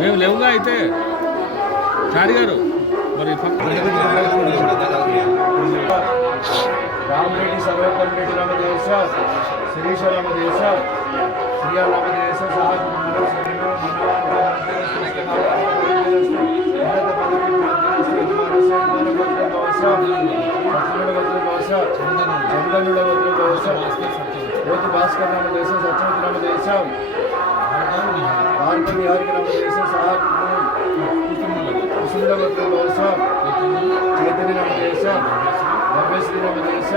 మేము లేవుగా అయితే చారి గారు మరి రామరెడ్డి సర్వోత్తమ రెడ్డి రామదేశ శిరీష రామదేశ శ్రీయా రామదేశ చందనుడ జ్యోతి భాస్కర్ రామదేశ సత్యవతి రామదేశ భార్గవి విహారిక రామదేశ కుసుందవతి దోశ చైతన్య రామదేశ భవ్యశ్రీ రామదేశ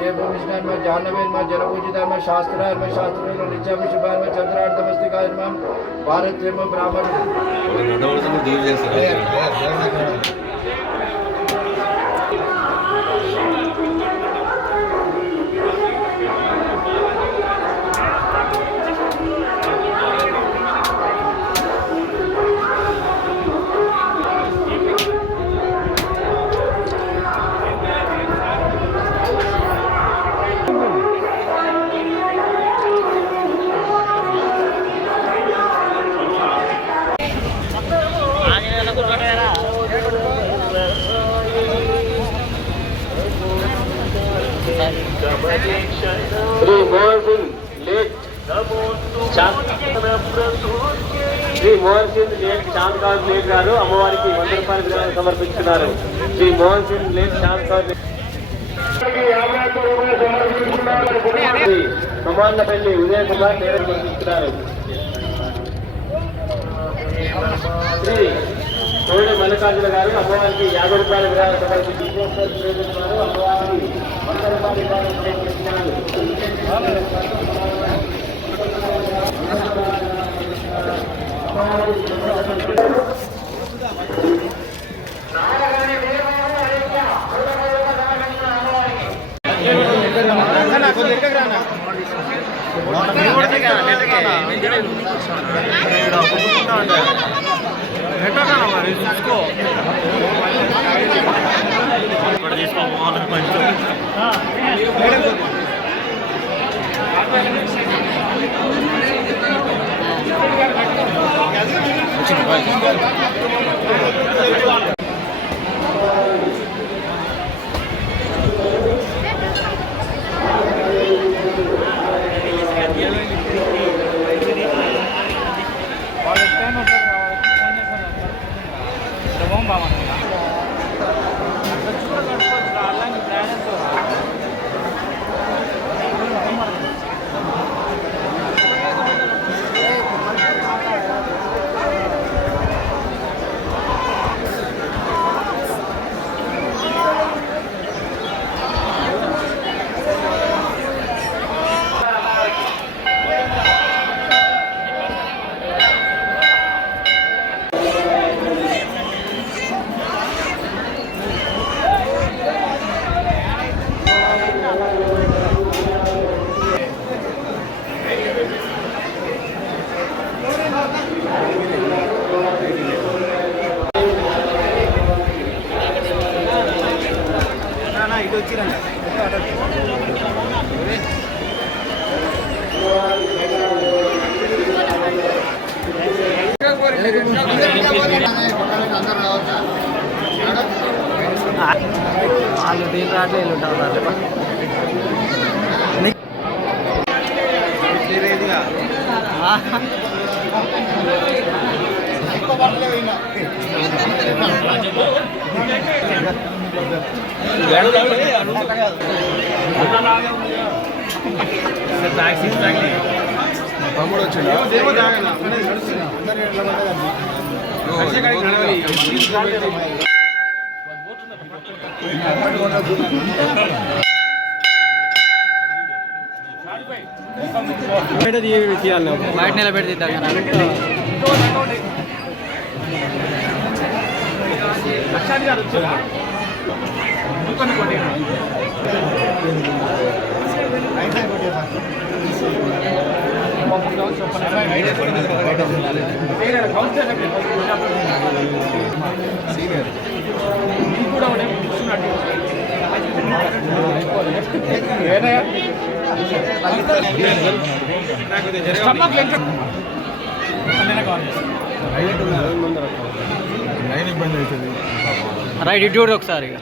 जयभूमिष्णार्म जाह्नवेर्म जलपूजितार्म शास्त्रार्म शास्त्रेण नित्याभिषुभार्म चंद्रार्धमस्तिकार्म भारतर्म ब्राह्मण Shri Mohan Singh late Shri Mohan Singh late Shantakant late గారు అమ్మవారికి 100 రూపాయల విరాళం సమర్పించున్నారు. శ్రీ మోహన్ సింగ్ లేట్ శాంతకాంత్ సమాన్నపల్లి ఉదయ కుమార్ నేరం సమర్పిస్తున్నారు. శ్రీ కోడి మల్లికార్జున గారు అమ్మవారికి 50 రూపాయల విరాళం సమర్పించున్నారు. అమ్మవారికి 100 రూపాయల విరాళం సమర్పిస్తున్నారు. వాళ్ళు దీని రాట్లే ఉంటారు టాక్సీ తమ్ముడు వచ్చిందా బయట నిలబెడితే రైట్ ఇటు చూడు ఒకసారి ఇక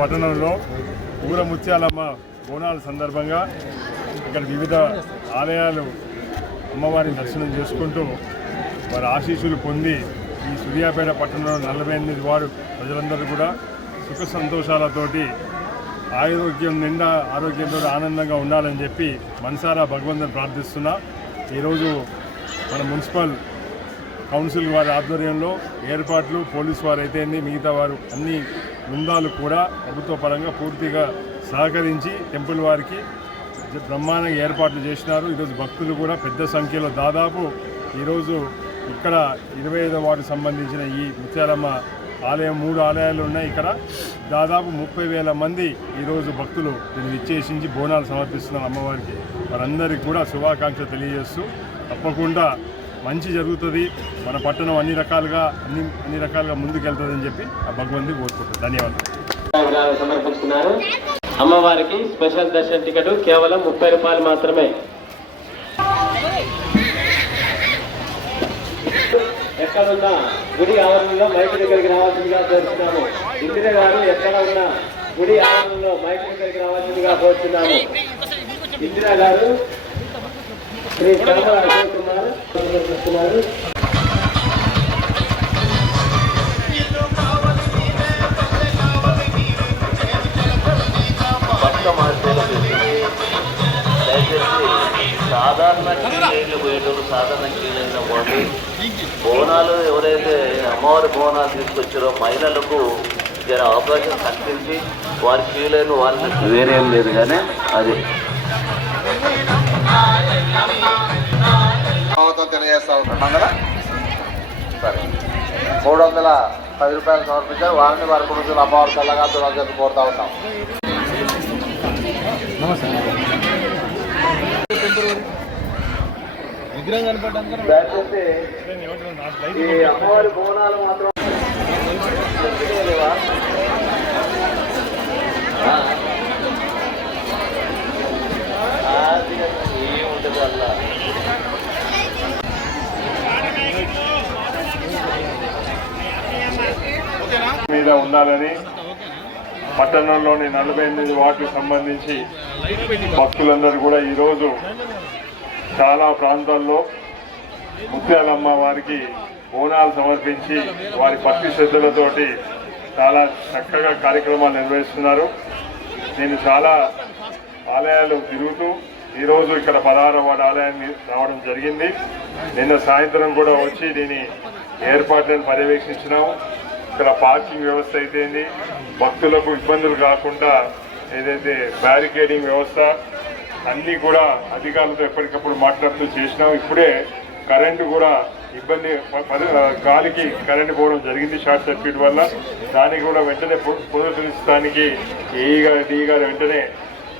పట్టణంలో ఊర ముత్యాలమ్మ బోనాల సందర్భంగా ఇక్కడ వివిధ ఆలయాలు అమ్మవారిని దర్శనం చేసుకుంటూ వారి ఆశీస్సులు పొంది ఈ సూర్యాపేట పట్టణంలో 48 వార్డు ప్రజలందరూ కూడా సుఖ సంతోషాలతోటి ఆరోగ్యం నిండా ఆరోగ్యంతో ఆనందంగా ఉండాలని చెప్పి మనసారా భగవంతుని ప్రార్థిస్తున్నా. ఈరోజు మన మున్సిపల్ కౌన్సిల్ వారి ఆధ్వర్యంలో ఏర్పాట్లు పోలీసు వారు అయితే మిగతా వారు అన్ని బృందాలు కూడా ప్రభుత్వ పరంగా పూర్తిగా సహకరించి టెంపుల్ వారికి బ్రహ్మాండంగా ఏర్పాట్లు చేసినారు. ఈరోజు భక్తులు కూడా పెద్ద సంఖ్యలో దాదాపు ఈరోజు ఇక్కడ 25వ వార్డు సంబంధించిన ఈ ముత్యాలమ్మ ఆలయం 3 ఆలయాలు ఉన్నాయి. ఇక్కడ దాదాపు 30,000 మంది ఈరోజు భక్తులు దీన్ని ఇచ్చేసించి బోనాలు సమర్పిస్తున్నారు అమ్మవారికి. వారందరికీ కూడా శుభాకాంక్షలు తెలియజేస్తూ తప్పకుండా మంచి జరుగుతుంది, మన పట్టణం అన్ని రకాలుగా ముందుకెళ్తుందని చెప్పి ఆ భగవంతుని కోరుకుంటారు. ధన్యవాదాలు. సమర్పిస్తున్నారు. అమ్మవారికి స్పెషల్ దర్శన టికెట్ కేవలం 30 రూపాయలు మాత్రమే. ఎక్కడున్నా గుడి ఆవరణలో మైక్ దగ్గరికి రావాల్సిందిగా కోరుతున్నాము. ఇందిరా గారు ఎక్కడ ఉన్నా గుడి ఆవరణలో మైక్ దగ్గరికి రావాల్సిందిగా కోరుతున్నాము. ఇందిరా గారు శ్రీ సమర్పిస్తున్నారు. సాధారణ క్రీడలు పోయేటప్పుడు సాధారణ క్రీడలు పోండి. బోనాలు ఎవరైతే అమ్మవారి బోనాలు తీసుకొచ్చారో మహిళలకు జర అవకాశం కల్పించి వారి క్రీడలను వాళ్ళకి వేరేం లేదు కానీ అది తెలియజేస్తా ఉన్నాం. సరే 310 రూపాయలు సమర్పించారు. వారిని వారి రోజులు అమ్మవారి చల్లగా చెప్పి కోరుతా ఉన్నాం. విగ్రహం కనపడ్డానికి ఈ అమ్మవారి బోనాలు మాత్రం ఏముంటుంది అలా మీద ఉండాలని పట్టణంలోని 48 వార్డులకు సంబంధించి భక్తులందరూ కూడా ఈరోజు చాలా ప్రాంతాల్లో ముత్యాలమ్మ వారికి బోనాలు సమర్పించి వారి భక్తి శ్రద్ధలతోటి చాలా చక్కగా కార్యక్రమాలు నిర్వహిస్తున్నారు. నేను చాలా ఆలయాలు తిరుగుతూ ఈరోజు ఇక్కడ 16వ వార్డు ఆలయాన్ని రావడం జరిగింది. నిన్న సాయంత్రం కూడా వచ్చి దీని ఏర్పాట్లను పర్యవేక్షించినాము. ఇక్కడ పార్కింగ్ వ్యవస్థ అయితేంది, భక్తులకు ఇబ్బందులు కాకుండా ఏదైతే బ్యారికేడింగ్ వ్యవస్థ అన్నీ కూడా అధికారులతో ఎప్పటికప్పుడు మాట్లాడుతూ చేసినాం. ఇప్పుడే కరెంటు కూడా ఇబ్బంది, గాలికి కరెంటు పోవడం జరిగింది షార్ట్ సర్క్యూట్ వల్ల. దానికి కూడా వెంటనే పునరుద్ధరించడానికి డీ గారు వెంటనే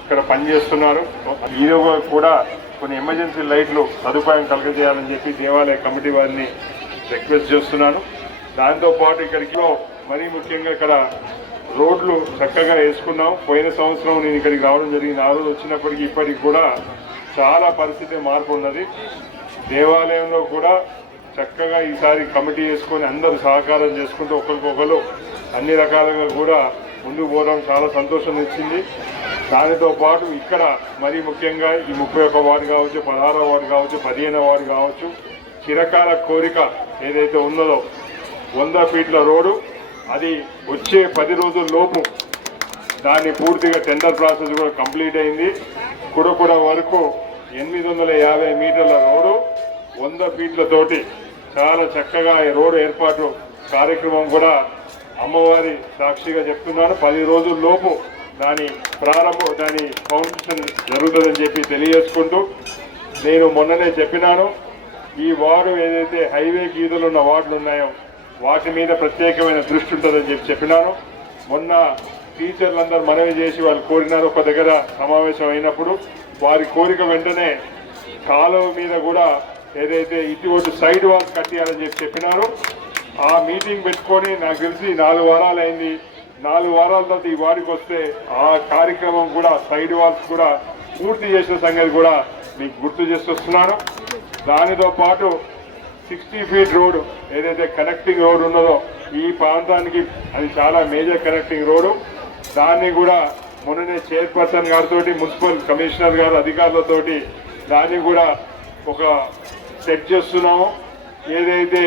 ఇక్కడ పనిచేస్తున్నారు. ఇది కూడా కొన్ని ఎమర్జెన్సీ లైట్లు సదుపాయం కలగజేయాలని చెప్పి దేవాలయ కమిటీ వారిని రిక్వెస్ట్ చేస్తున్నాను. దాంతోపాటు ఇక్కడికి మరీ ముఖ్యంగా ఇక్కడ రోడ్లు చక్కగా వేసుకున్నాం. పోయిన సంవత్సరం నేను ఇక్కడికి రావడం జరిగింది. ఆ రోజు వచ్చినప్పటికీ ఇప్పటికి కూడా చాలా పరిస్థితి మార్పు ఉన్నది. దేవాలయంలో కూడా చక్కగా ఈసారి కమిటీ చేసుకొని అందరూ సహకారం చేసుకుంటూ ఒకరికొకరు అన్ని రకాలుగా కూడా ముందుకు పోవడం చాలా సంతోషం ఇచ్చింది. దానితో పాటు ఇక్కడ మరీ ముఖ్యంగా ఈ 31 వార్డు కావచ్చు, 16వ వార్డు కావచ్చు, 15వ వార్డు కావచ్చు, చిరకాల కోరిక ఏదైతే ఉన్నదో 100 ఫీట్ల రోడ్డు, అది వచ్చే 10 రోజుల లోపు దాన్ని పూర్తిగా టెండర్ ప్రాసెస్ కూడా కంప్లీట్ అయింది. కుడకుడ వరకు 850 మీటర్ల రోడ్డు 100 ఫీట్లతోటి చాలా చక్కగా ఈ రోడ్డు ఏర్పాటు కార్యక్రమం కూడా అమ్మవారి సాక్షిగా చెప్తున్నాను 10 రోజుల లోపు దాని ఫౌండేషన్ జరుగుతుందని చెప్పి తెలియజేసుకుంటూ, నేను మొన్ననే చెప్పినాను ఈ వార్డు ఏదైతే హైవే గీతలు ఉన్న వార్డులు ఉన్నాయో వాటి మీద ప్రత్యేకమైన దృష్టి ఉంటుందని చెప్పినాను. మొన్న టీచర్లందరూ మనవి చేసి వాళ్ళు కోరినారు, ఒక దగ్గర సమావేశం అయినప్పుడు వారి కోరిక వెంటనే కాలువ మీద కూడా ఏదైతే ఇటువంటి సైడ్ వాల్స్ కట్టియాలని చెప్పినారు. ఆ మీటింగ్ పెట్టుకొని నాకు తెలిసి 4 వారాలు అయింది. 4 వారాల తర్వాత ఈ వాడికి వస్తే ఆ కార్యక్రమం కూడా సైడ్ వాల్స్ కూడా పూర్తి చేసిన సంగతి కూడా మీకు గుర్తు చేస్తున్నాను. దానితో పాటు 60 ఫీట్ రోడ్డు ఏదైతే కనెక్టింగ్ రోడ్ ఉన్నదో ఈ ప్రాంతానికి అది చాలా మేజర్ కనెక్టింగ్ రోడ్డు, దాన్ని కూడా మొన్ననే చైర్పర్సన్ గారితో మున్సిపల్ కమిషనర్ గారు అధికారులతోటి దాన్ని కూడా ఒక సెట్ చేస్తున్నాము. ఏదైతే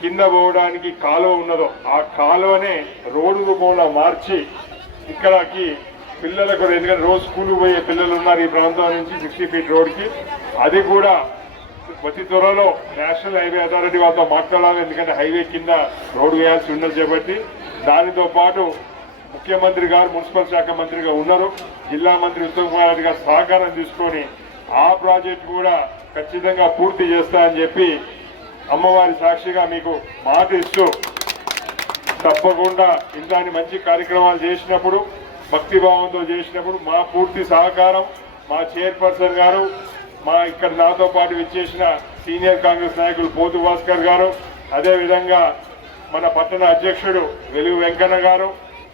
కింద పోవడానికి కాలువ ఉన్నదో ఆ కాలువనే రోడ్డు రూపంలో మార్చి ఇక్కడికి పిల్లలకు, ఎందుకంటే రోజు స్కూల్కి పోయే పిల్లలు ఉన్నారు ఈ ప్రాంతం నుంచి 60 ఫీట్ రోడ్కి, అది కూడా అతి త్వరలో నేషనల్ హైవే అథారిటీ వాళ్ళతో మాట్లాడాలి. ఎందుకంటే హైవే కింద రోడ్డు వేయాల్సి ఉన్నది కాబట్టి దానితో పాటు ముఖ్యమంత్రి గారు మున్సిపల్ శాఖ మంత్రిగా ఉన్నారు, జిల్లా మంత్రి ఉత్తమ్ కుమార్ రెడ్డి గారు సహకారం తీసుకొని ఆ ప్రాజెక్ట్ కూడా ఖచ్చితంగా పూర్తి చేస్తానని చెప్పి అమ్మవారి సాక్షిగా మీకు మాట ఇస్తూ, తప్పకుండా ఇలాంటి మంచి కార్యక్రమాలు చేసినప్పుడు భక్తిభావంతో చేసినప్పుడు మా పూర్తి సహకారం మా చైర్పర్సన్ గారు, మా ఇక్కడ నాతో పాటు విచ్చేసిన సీనియర్ కాంగ్రెస్ నాయకులు పోతు భాస్కర్ గారు, అదేవిధంగా మన పట్టణ అధ్యక్షుడు వెలుగు వెంకన్న గారు,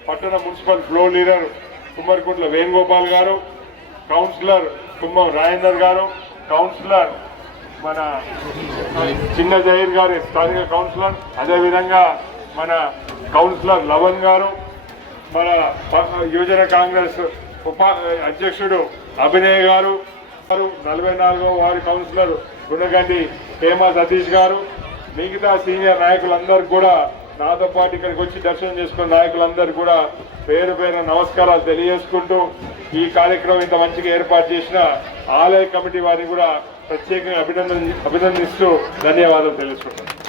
పట్టణ municipal floor leader Kummarikuntla Venugopal గారు, కౌన్సిలర్ కుమ్మం రాజేందర్ గారు, కౌన్సిలర్ మన చిన్న జహీర్ గారు స్థానిక కౌన్సిలర్, అదేవిధంగా మన కౌన్సిలర్ లవన్ గారు, మన యువజన కాంగ్రెస్ అధ్యక్షుడు అభినయ్ గారు, 44వ వార్డు కౌన్సిలర్ గుణగండి హేమ సతీష్ గారు, మిగతా సీనియర్ నాయకులందరూ కూడా నాతో పాటు ఇక్కడికి వచ్చి దర్శనం చేసుకున్న నాయకులందరూ కూడా పేరు పేరున నమస్కారాలు తెలియజేసుకుంటూ ఈ కార్యక్రమం ఇంత మంచిగా ఏర్పాటు చేసిన ఆలయ కమిటీ వారిని కూడా ప్రత్యేకంగా అభినందిస్తూ ధన్యవాదాలు తెలుసుకుంటాను.